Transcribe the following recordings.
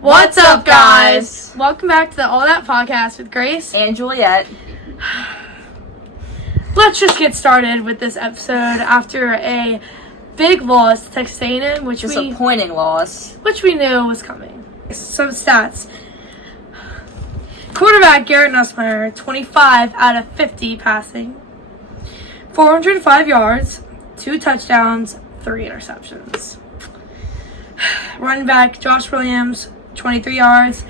What's up, guys? Welcome back to the All That Podcast with Grace and Juliet. Let's just get started with this episode after a big loss to Texas A&M, disappointing loss, which we knew was coming. Some stats. Quarterback Garrett Nussmeier, 25 out of 50 passing, 405 yards, 2 touchdowns, 3 interceptions. Running back Josh Williams, 23 yards.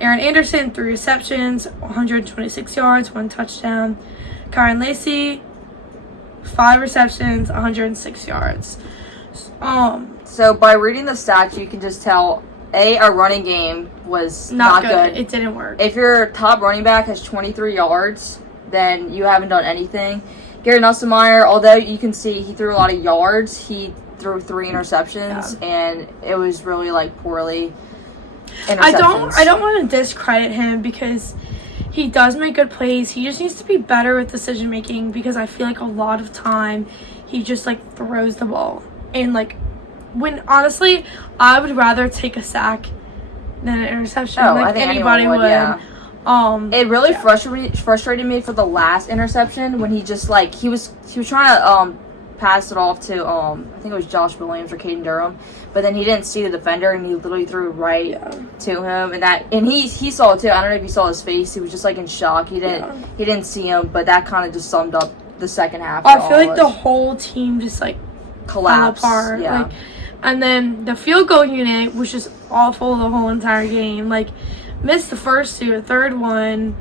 Aaron Anderson, 3 receptions, 126 yards, 1 touchdown. Kyron Lacey, 5 receptions, 106 yards. So by reading the stats, you can just tell, our running game was not good. It didn't work. If your top running back has 23 yards, then you haven't done anything. Garrett Nussmeier, although you can see he threw a lot of yards, he threw 3 interceptions, and it was really poorly interceptions. I don't want to discredit him because he does make good plays. He just needs to be better with decision making because I feel like a lot of time he just throws the ball. And when honestly I would rather take a sack than an interception. I think anybody would. Yeah. It really frustrated me for the last interception when he just he was trying to pass it off to I think it was Josh Williams or Caden Durham, but then he didn't see the defender and he literally threw right to him, and he saw it too. I don't know if you saw his face. He was just in shock. He didn't see him, but that kind of just summed up the second half. I feel the whole team just collapsed. Fell apart. Yeah. And then the field goal unit was just awful the whole entire game. Missed the first 2, the third one.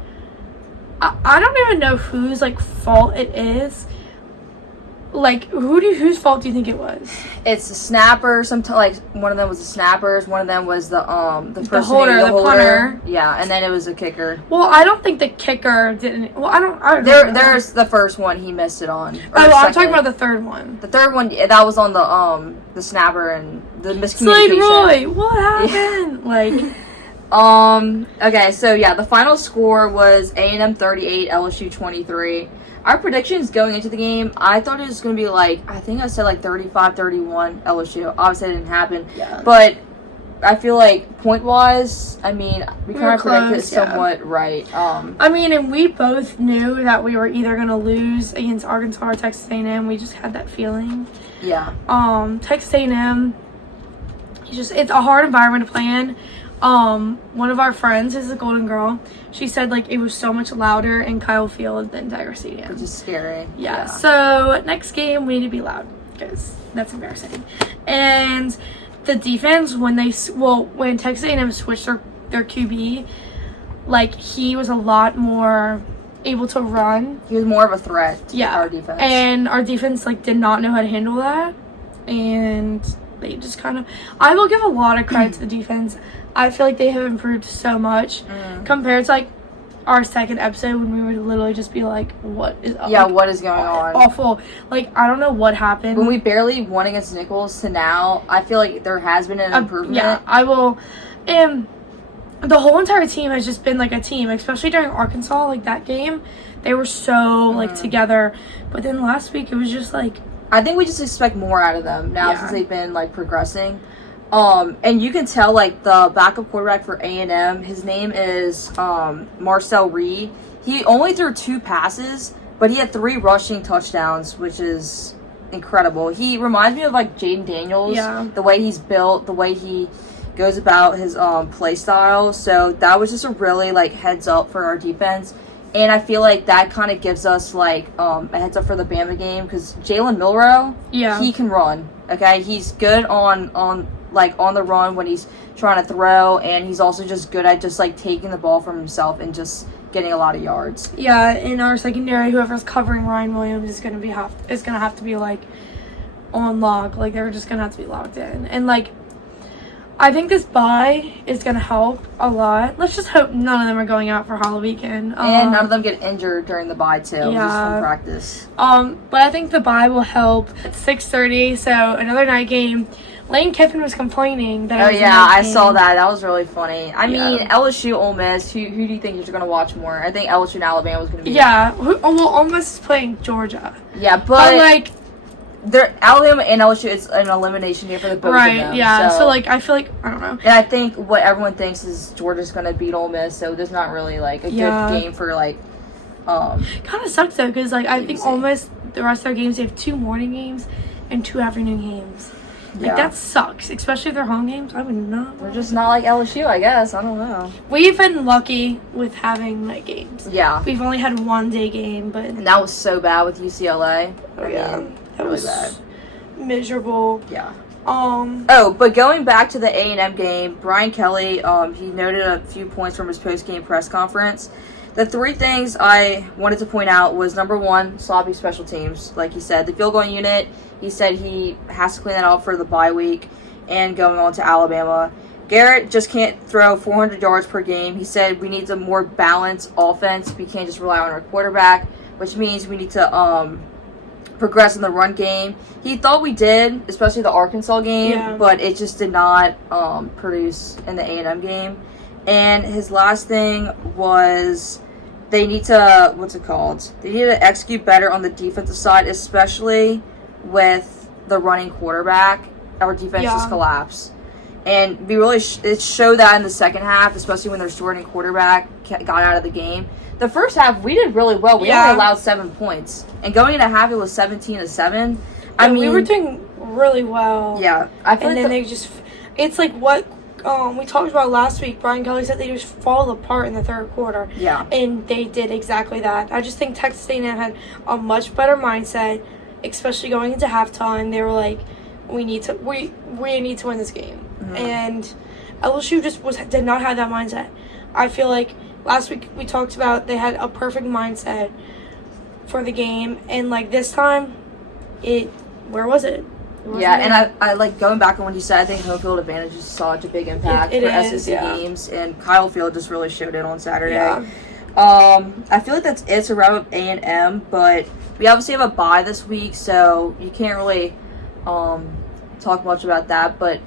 I don't even know whose fault it is. Whose fault do you think it was? It's the snapper. One of them was the snappers. One of them was the holder, the punter. Yeah, and then it was the kicker. Well, I don't think the kicker didn't. Well, I don't There's the first one he missed it on. I'm talking about the third one. The third one that was on the snapper and the miscommunication. Roy, what happened? Okay, so yeah, the final score was A&M 38, LSU 23. Our predictions going into the game, I thought it was going to be I think I said 35-31 LSU. Obviously, it didn't happen. Yeah. But I feel point-wise, we kind of predicted it somewhat right. And we both knew that we were either going to lose against Arkansas or Texas A&M. We just had that feeling. Yeah. Texas A&M, it's a hard environment to play in. One of our friends is a Golden Girl. She said it was so much louder in Kyle Field than Tiger Stadium. Which is scary. Yeah. So next game we need to be loud because that's embarrassing. And the defense when Texas A&M switched their QB, he was a lot more able to run. He was more of a threat to our defense. And our defense did not know how to handle that. And they just I will give a lot of credit to the defense. I feel they have improved so much compared to our second episode when we would literally just be what is up? Yeah, what is going on? Awful. I don't know what happened. When we barely won against Nichols to now, I feel there has been an improvement. Yeah, I will. And the whole entire team has just been a team, especially during Arkansas, that game. They were so together. But then last week it was just I think we just expect more out of them now since they've been progressing. And you can tell the backup quarterback for A&M, his name is Marcel Reed. He only threw 2 passes, but he had 3 rushing touchdowns, which is incredible. He reminds me of Jaden Daniels, the way he's built, the way he goes about his play style. So that was just a really heads up for our defense. And I feel that kind of gives us a heads up for the Bama game because Jalen Milroe, he can run. Okay, he's good on the run when he's trying to throw, and he's also just good at just taking the ball from himself and just getting a lot of yards. Yeah, in our secondary, whoever's covering Ryan Williams is gonna have to be on lock. They're just gonna have to be locked in, and I think this bye is going to help a lot. Let's just hope none of them are going out for Halloween weekend. And none of them get injured during the bye, too, just from practice. But I think the bye will help. It's 6:30, so another night game. Lane Kiffin was complaining that I saw that. That was really funny. LSU, Ole Miss, who do you think you're going to watch more? I think LSU and Alabama was going to be... Yeah. Ole Miss is playing Georgia. Yeah, but Alabama and LSU, it's an elimination game for the both of them. Right, yeah. So, like, I feel like, I don't know. And I think what everyone thinks is Georgia's going to beat Ole Miss, so there's not really, like, a good game for, like, kind of sucks, though, because, like, I think Ole Miss, the rest of their games, they have 2 morning games and 2 afternoon games. Like, that sucks, especially if they're home games. I would not. They're just not like LSU, I guess. I don't know. We've been lucky with having night games. Yeah. We've only had 1 day game, but... And that was so bad with UCLA. Oh, yeah. That really was bad. Miserable. Yeah. But going back to the A&M game, Brian Kelly, he noted a few points from his post-game press conference. The 3 things I wanted to point out was, number 1, sloppy special teams. Like he said, the field goal unit, he said he has to clean that up for the bye week and going on to Alabama. Garrett just can't throw 400 yards per game. He said we need a more balanced offense. We can't just rely on our quarterback, which means we need to progress in the run game. He thought we did, especially the Arkansas game, but it just did not produce in the A&M game. And his last thing was they need to, They need to execute better on the defensive side, especially with the running quarterback. Our defense just collapsed. And we really it showed that in the second half, especially when their starting quarterback got out of the game. The first half, we did really well. We only allowed 7 points. And going into half, it was 17-7. I mean, we were doing really well. Yeah. They just... It's like what we talked about last week. Brian Kelly said they just fall apart in the third quarter. Yeah. And they did exactly that. I just think Texas A&M had a much better mindset, especially going into halftime. They were like, we need to win this game. Mm-hmm. And LSU just did not have that mindset. I feel like last week we talked about they had a perfect mindset for the game, and like this time, where was it? And I like going back on what you said. I think home field advantage is such a big impact for SEC games, and Kyle Field just really showed it on Saturday. Yeah. I feel like that's it to wrap up A&M, but we obviously have a bye this week, so you can't really talk much about that. But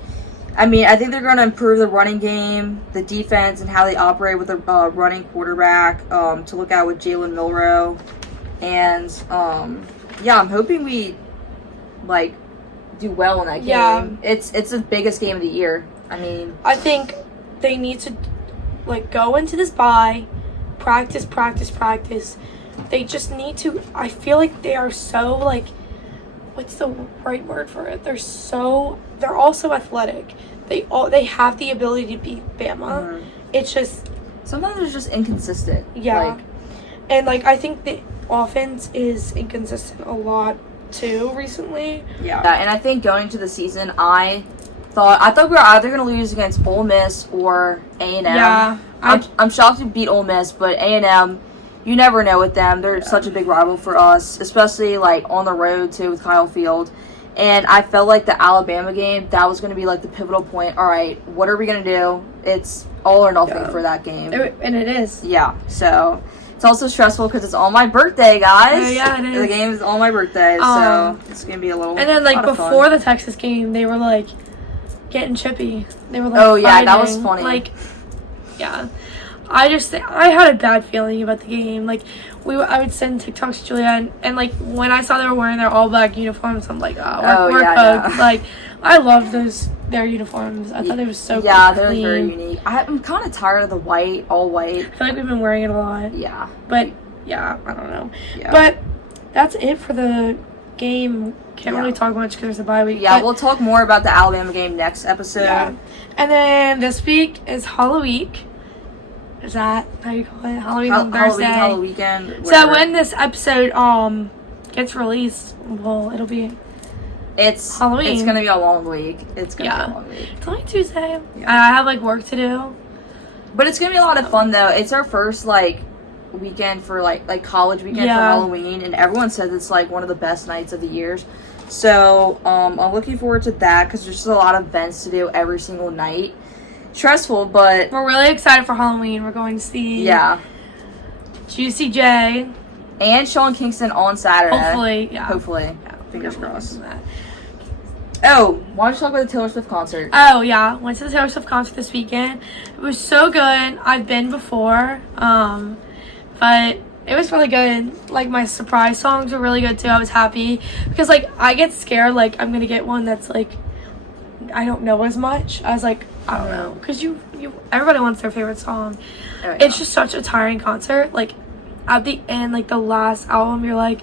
I mean, I think they're going to improve the running game, the defense, and how they operate with a running quarterback. To look out with Jalen Milroe, and I'm hoping we do well in that game. Yeah. It's the biggest game of the year. I mean, I think they need to go into this bye, practice. They just need to. I feel like they are so what's the right word for it? They're also athletic. They have the ability to beat Bama. Mm-hmm. It's just sometimes they're just inconsistent. Yeah. And I think the offense is inconsistent a lot too recently. Yeah. And I think going to the season, I thought we were either going to lose against Ole Miss or A&M. Yeah. I'm shocked to beat Ole Miss, but A&M, you never know with them. They're such a big rival for us, especially on the road too with Kyle Field. And I felt like the Alabama game, that was going to be the pivotal point. All right, what are we going to do? It's all or nothing for that game. And it is. Yeah, so it's also stressful because it's on my birthday, guys. Yeah, it is. The game is on my birthday, so it's going to be a little. And then before the Texas game, they were getting chippy. They were oh yeah, fighting. that was funny. Yeah. I had a bad feeling about the game. I would send TikToks to Julia, and when I saw they were wearing their all black uniforms, I'm like, we're cooked. I loved their uniforms. I thought it was so yeah, clean. They're very unique. I'm kind of tired of the all white. I feel like we've been wearing it a lot. Yeah, but yeah, I don't know. Yeah. But that's it for the game. Can't really talk much because there's a bye week. Yeah, we'll talk more about the Alabama game next episode. Yeah. And then this week is Halloween. Is that how you call it? Halloween on Thursday. Halloween weekend. So when this episode gets released, it'll be Halloween. It's gonna be a long week. It's gonna be a long week. It's only Tuesday. Yeah. I have work to do. But it's gonna be a lot of fun though. It's our first weekend for college weekend for Halloween, and everyone says it's one of the best nights of the years. So I'm looking forward to that because there's just a lot of events to do every single night. Stressful, but we're really excited for Halloween. We're going to see Juicy J and Sean Kingston on Saturday. Hopefully. Yeah. Fingers crossed. Oh, why don't you talk about the Taylor Swift concert? Oh yeah, went to the Taylor Swift concert this weekend. It was so good. I've been before, but It was really good. Like, my surprise songs were really good too. I was happy because, like, I get scared like I'm gonna get one that's like I don't know as much. I was like, I don't know, because you everybody wants their favorite song. It's just such a tiring concert. Like, at the end, like the last album, you're like,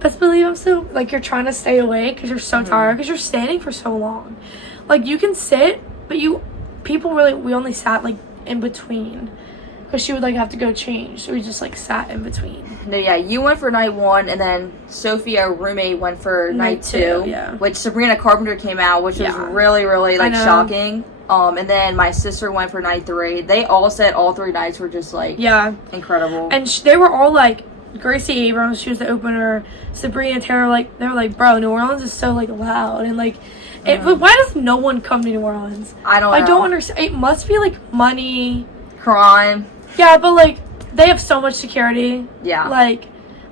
best believe I'm so, like, you're trying to stay awake because you're so tired because you're standing for so long. Like, you can sit, but we only sat like in between. Because she would, like, have to go change. So we just, like, sat in between. No, yeah, you went for night 1, and then Sophie, our roommate, went for night 2. Yeah. Which Sabrina Carpenter came out, which was really, really, like, shocking. And then my sister went for night 3. They all said all 3 nights were just, like, incredible. And they were all, like, Gracie Abrams, she was the opener. Sabrina Tara, like, they were like, bro, New Orleans is so, like, loud. And, like, why does no one come to New Orleans? I don't know. I don't understand. It must be, like, money. Crime. Yeah, but, like, they have so much security. Yeah. Like,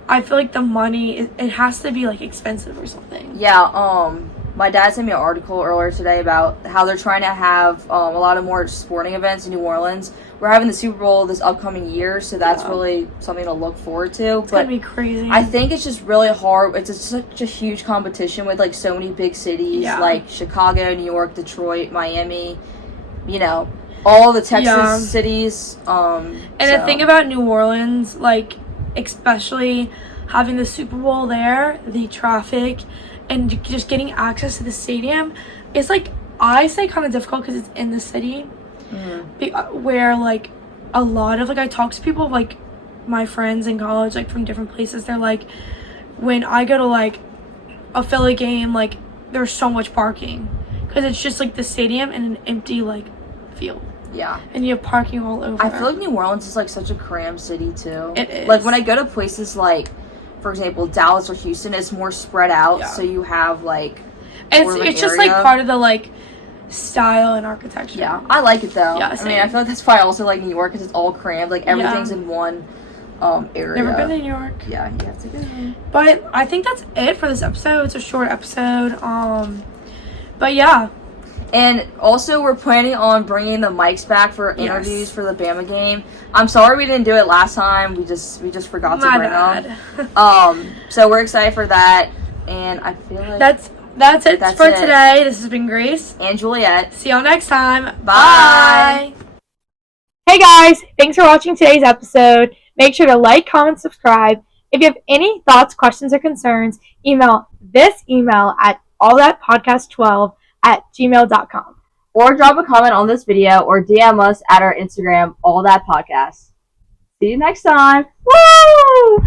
I feel like the money, it has to be, like, expensive or something. Yeah, my dad sent me an article earlier today about how they're trying to have a lot of more sporting events in New Orleans. We're having the Super Bowl this upcoming year, so that's really something to look forward to. It's going to be crazy. I think it's just really hard. It's such a huge competition with, like, so many big cities, like Chicago, New York, Detroit, Miami, you know, all the Texas cities. And the thing about New Orleans, like, especially having the Super Bowl there, the traffic, and just getting access to the stadium, it's, like, I say kind of difficult because it's in the city. Where, like, a lot of, like, I talk to people, like, my friends in college, like, from different places, they're like, when I go to, like, a Philly game, like, there's so much parking because it's just, like, the stadium and an empty, like, field. Yeah. And you have parking all over. I feel like New Orleans is, like, such a crammed city, too. It is. Like, when I go to places like, for example, Dallas or Houston, it's more spread out, so you have, like, it's just, like, part of the, like, style and architecture. Yeah, I like it, though. Yeah, I mean, I feel like that's why I also like New York, because it's all crammed. Like, everything's in one area. Never been to New York. Yeah, you have to go. But I think that's it for this episode. It's a short episode. But yeah. And also, we're planning on bringing the mics back for interviews for the Bama game. I'm sorry we didn't do it last time. We just forgot to bring them. So we're excited for that. And I feel like that's it for today. This has been Grace and Juliet. See y'all next time. Bye. Hey guys, thanks for watching today's episode. Make sure to like, comment, subscribe. If you have any thoughts, questions, or concerns, email at allthatpodcast12@gmail.com. Or drop a comment on this video or DM us at our Instagram, allthatpodcast. See you next time. Woo!